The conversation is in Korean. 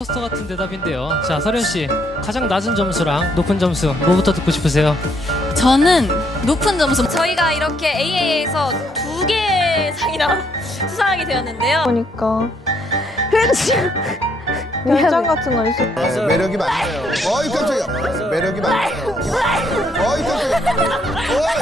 포스터 같은 대답인데요. 자, 서련 씨, 가장 낮은 점수랑 높은 점수 뭐부터 듣고 싶으세요? 저는 높은 점수. 저희가 이렇게 AA에서 2개 상이나 수상하게 되었는데요. 보니까 별장 같은 거 있어. 네, 매력이 많네요. 어이 깜짝이야. 매력이 많네요. 어이 깜짝이야. 어이.